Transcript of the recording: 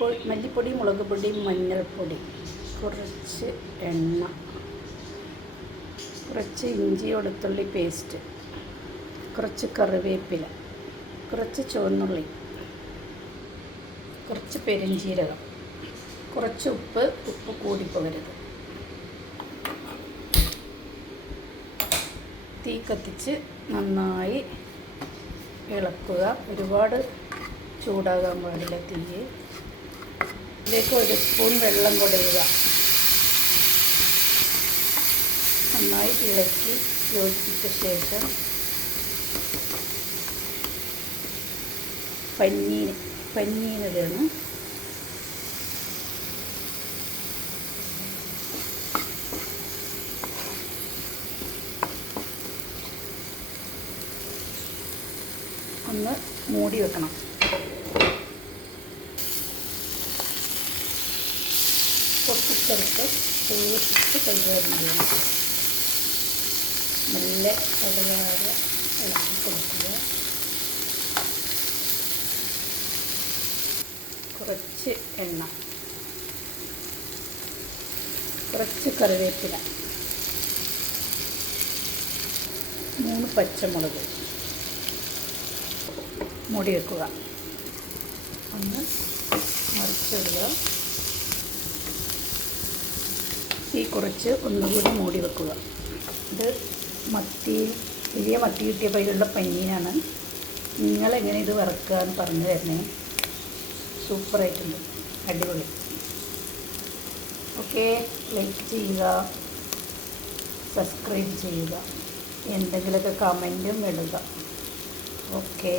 മല്ലിപ്പൊടി, മുളക് പൊടി, മഞ്ഞൾപ്പൊടി, കുറച്ച് എണ്ണ, കുറച്ച് ഇഞ്ചി വെളുത്തുള്ളി പേസ്റ്റ്, കുറച്ച് കറിവേപ്പില, കുറച്ച് ചുവന്നുള്ളി, കുറച്ച് പെരുംജീരകം, കുറച്ച് ഉപ്പ് കൂടിപ്പോകരുത്. തീ കത്തിച്ച് നന്നായി ഇളക്കുക. ഒരുപാട് ചൂടാകാൻ പാടില്ല തീ. ഇതിലേക്ക് 1 സ്പൂൺ വെള്ളം കൊടുക്കുക. നന്നായി ഇളക്കി യോജിപ്പിച്ച ശേഷം പഞ്ഞീനിടണം. ഒന്ന് മൂടി വെക്കണം. പൊട്ടിച്ചെടുത്ത് സൂക്ഷിച്ച് കൈകാര്യം ചെയ്യണം. നല്ല കടകാതെ ഇളക്കി കൊടുക്കുക. കുറച്ച് എണ്ണ, കുറച്ച് കറിവേപ്പില, 3 പച്ചമുളക്, മൂടി വെക്കുക. ഒന്ന് മറിച്ചിടുക. തീ കുറച്ച് ഒന്നുകൂടി മൂടി വെക്കുക. ഇത് വലിയ മത്തി കിട്ടിയപ്പോൾ ഇതിലുള്ള പഞ്ഞീനാണ്. നിങ്ങളെങ്ങനെ ഇത് വറക്കുക എന്ന് പറഞ്ഞു തരണേ. സൂപ്പറായിട്ടുണ്ട്, അടിപൊളി. ഓക്കെ, ലൈക്ക് ചെയ്യുക, സബ്സ്ക്രൈബ് ചെയ്യുക, എന്തെങ്കിലുമൊക്കെ കമൻറ്റും ഇടുക. ഓക്കേ.